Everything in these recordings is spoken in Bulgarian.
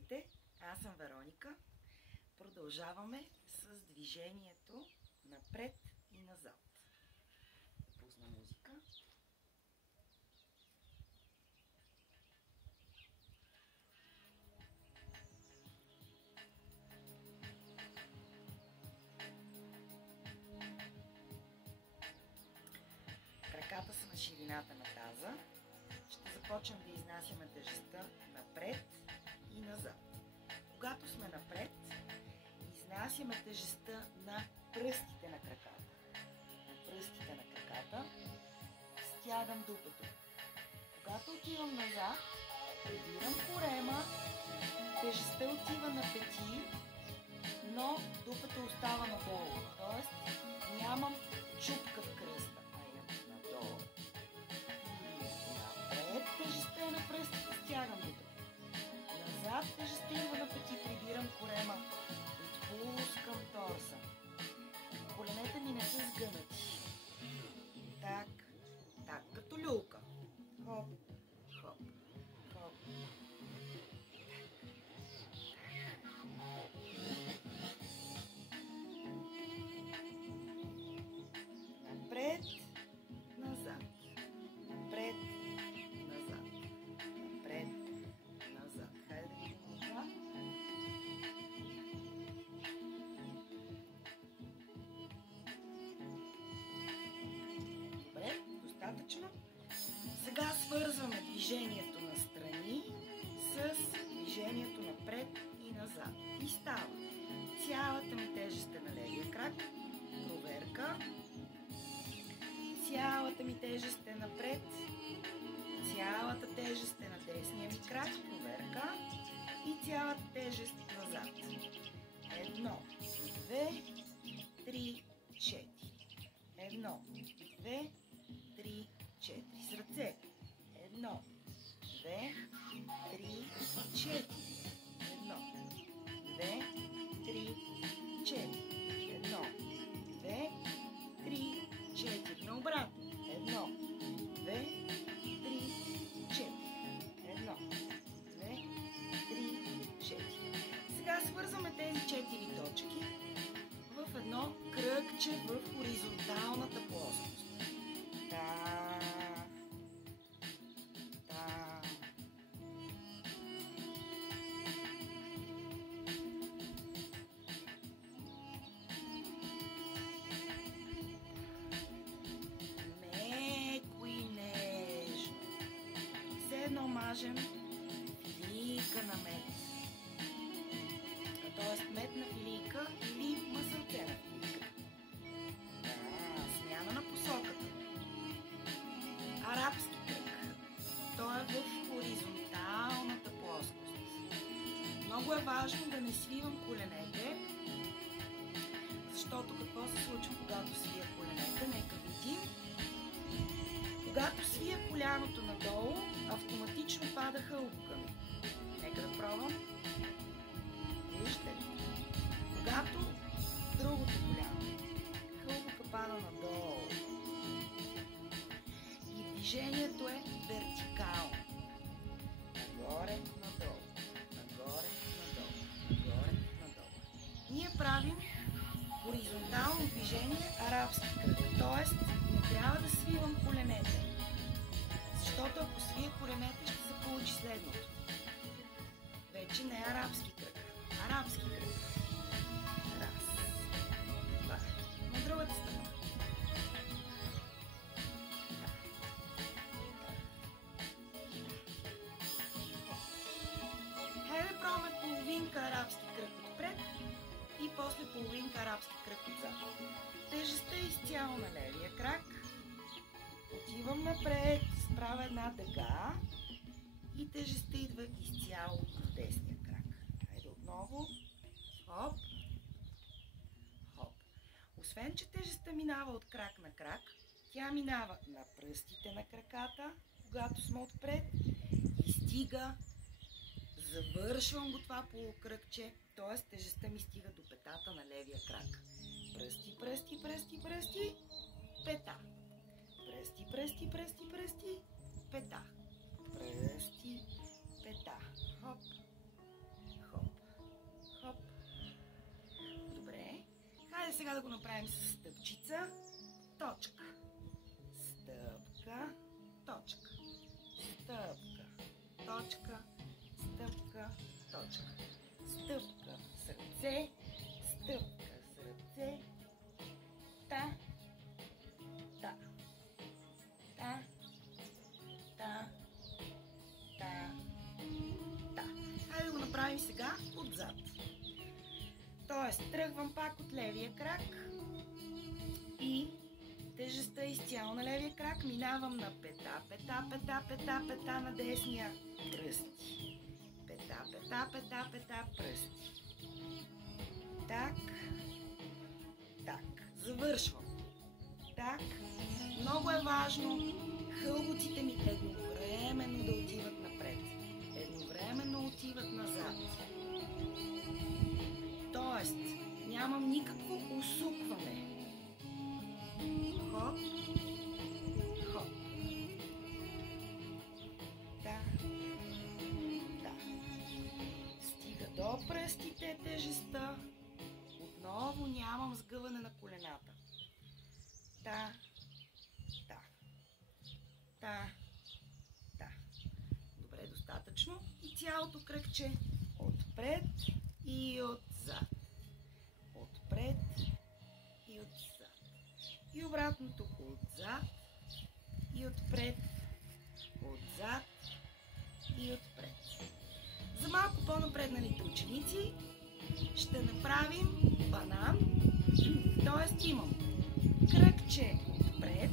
Здравейте, аз съм Вероника. Продължаваме с движението напред и назад. Пусна музика. Краката са на ширината на таза. Ще започнем да изнасяме тежестта напред и назад. Когато сме напред, изнасяме тежестта на пръстите на краката. На пръстите на краката стягам дупето. Когато отивам назад, прибирам корема, тежестта отива на пети, но дупето остава надолу. Тоест нямам чупка в кръста, а имам надолу. Напред тежестта е на пръстите, стягам дупето. Назад тежестта идва на пети, прибирам корема, отпускам торса. Коленете ми не са сгънати. Так, так, като люлка. Хоп, хоп, хоп. Напред, назад. Напред, назад. Напред, назад. Хайде да видим това. Добре, достатъчно. Сега свързваме движението на страни с движението напред и назад. И става. Цялата ми тежест е на левия крак. Проверка. Цялата ми тежест е напред. Цялата тежест е на десния ми крак. Проверка. И цялата тежест назад. 1, 2, 3, 4. 1, 2, 3, 4. С ръце. 1, 2, 3, 4. 1, 2, 3, 4. 1, 2, 3, 4. Наобратно. 1, 2, 3, 4. 1, 2, 3, 4. Сега свързваме тези 4 точки в едно кръгче в хоризонталната плоскост. Меко и нежно. Все едно мажем филийка на мед. Тоест мед на филийка или мазълце на филийка. Смяна на посоката. Арабски кръг. Той е в хоризонталната плоскост. Много е важно да не свивам коленете, защото какво се случва, когато свия коленете? Нека видим. Когато свия коляното надолу, автоматично пада хълбка ми. Нека да пробвам. Вижте ли? Когато другото коляно, хълбка пада надолу. И движението е вертикално. Нагоре, надолу. Нагоре, надолу. Нагоре, надолу. Ние правим хоризонтално движение арабски кръг. Тоест, не трябва да свивам коленете. Защото ако свия коленете, ще се получи следното. Вече не е арабски кръг. Арабски кръг. Раз. Два. На другата страна. Хайде да пробваме половинка арабски кръг отпред и после половинка арабски кръг отзад. Тежестта е изцяло на левия крак. Отивам напред, правя една дъга и тежестта идва изцяло в десния крак. Хайде отново. Хоп. Хоп. Освен, че тежестта минава от крак на крак, тя минава на пръстите на краката, когато сме отпред и стига. Завършвам го това полукръгче, т.е. тежестта ми стига до петата на левия крак. Пръсти, пръсти, пръсти, пръсти, пета. Пръсти, пръсти, пръсти, пръсти, пета. Пръсти, пета. Хоп. Сега да го направим с стъпчица. Точка. Стъпка. Точка. Стъпка. Точка. Стъпка. Точка. Стъпка с ръце. Стъпка с ръце. Та. Та. Та. Та. Та. Та. Хайде да го направим сега отзад. Тоест, тръгвам пак от левия крак и тежестта изцяло на левия крак, минавам на пета, пета, пета, пета, пета на десния, пръсти. Пета, пета, пета, пета, пръсти. Так, так, завършвам. Так, много е важно хълбоците ми едновременно да отиват напред, едновременно отиват назад. Тоест, нямам никакво усукване. Хоп, хоп. Да, да. Стига до пръстите тежестта. Отново нямам сгъване на колената. Да, да, да, да. Добре, достатъчно. И цялото кръгче отпред и отзад. Отпред и отзад. И обратното отзад и отпред, отзад и отпред. За малко по-напредналите ученици ще направим банан, т.е. имам кръгче отпред,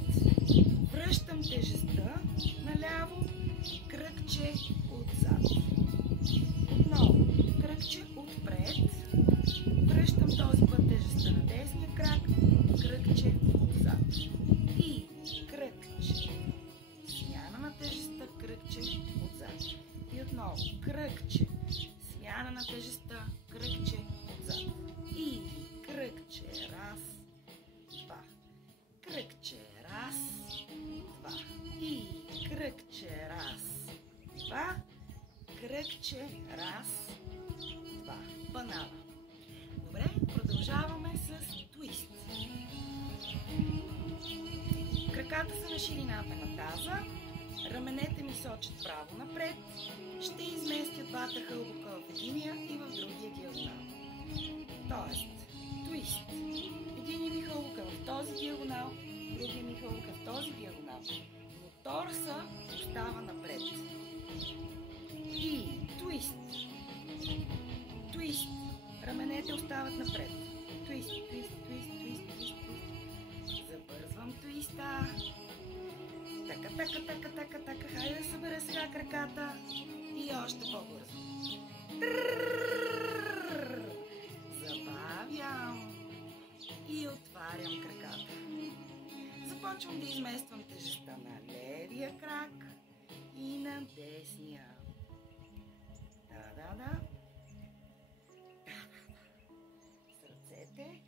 връщам тежестта наляво, кръгче отзад. Отново кръгче отпред, връщам този път тежестта на десния крак, кръгче отзад. И кръгче, смяна на тежестта, кръгче отзад. И отново кръгче, смяна на тежестта, кръгче отзад. И кръгче, раз, два. Кръгче, раз, два. И кръгче, раз, два. Кръгче, раз, два. Банана. Добре, продължаваме с твист. Краката са на ширината на таза, раменете ми сочат право напред, ще изместя двата хълбока в единия и в другия диагонал. Тоест, твист. Единия ми хълбока в този диагонал, другия ми хълбока в този диагонал. Но торса остава напред. И твист. Твист. Раменете остават напред. Твист, твист, твист, твист, твист, твист. Забързвам твиста. Така, така, така, така, така. Хайде да събера сега краката. И още по-бързо. Забавям. И отварям краката. Започвам да измествам тежестта на левия крак и на десния. Да. С ръцете.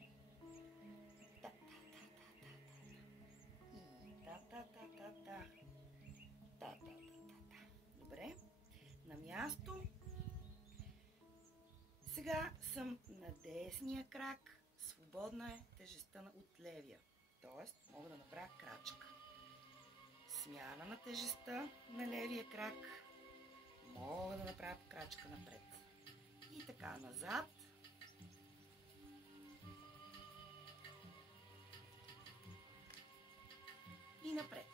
Добре. На място. Сега съм на десния крак. Свободна е тежестта от левия. Тоест, мога да направя крачка. Смяна на тежестта на левия крак. Мога да направя крачка напред. И така, назад. И напред.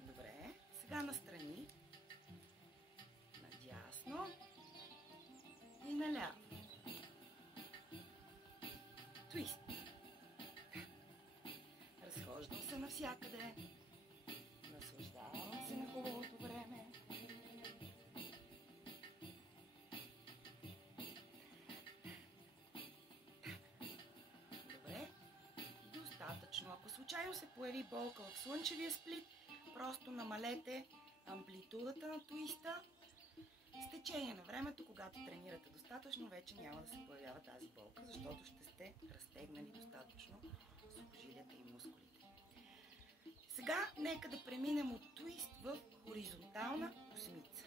Добре. Сега настрани. Надясно. И наляво. Твист. Разхождам се навсякъде. Наслаждавам се на хубавото време. Добре. Достатъчно. Ако случайно се появи болка в слънчевия сплит, просто намалете амплитудата на твиста. С течение на времето, когато тренирате достатъчно, вече няма да се появява тази болка, защото ще сте разтегнали достатъчно сухожилията и мускулите. Сега нека да преминем от твист в хоризонтална осмица.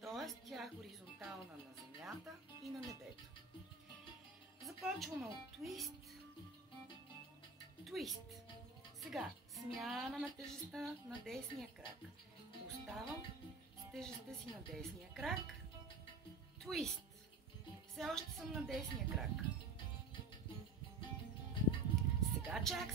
т.е. тя е хоризонтална на земята и на небето. Започваме от твист. Твист. Сега смяна на тежестта на десния крак. Оставам с тежестта си на десния крак. Твист. Все още съм на десния крак. Сега чак